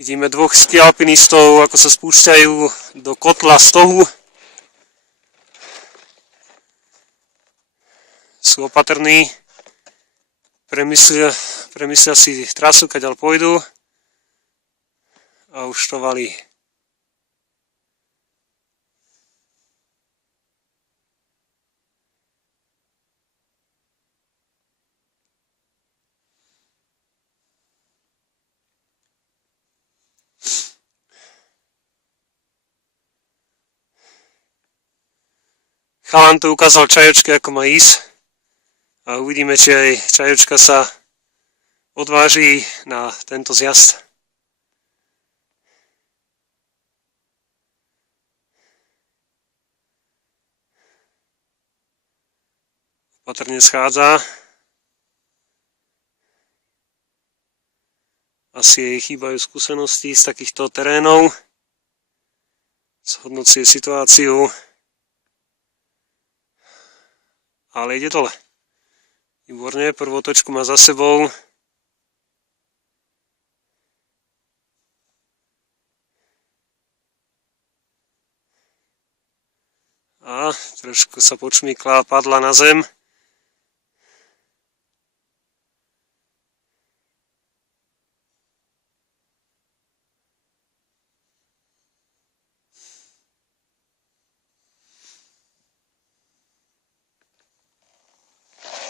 Vidíme dvoch skialpinistov, ako sa spúšťajú do kotla stohu. Sú opatrní, premyslia si trasu, kaďaľ pôjdu a už to valí. Chalan tu ukázal Čajočke, ako má ísť. A uvidíme, či aj Čajočka sa odváži na tento zjazd. Opatrne schádza. Asi jej chýbajú skúsenosti z takýchto terénov. Zhodnocie situáciu. Ale ide dole. Výborne, prvú otočku má za sebou. A trošku sa počmykla a padla na zem.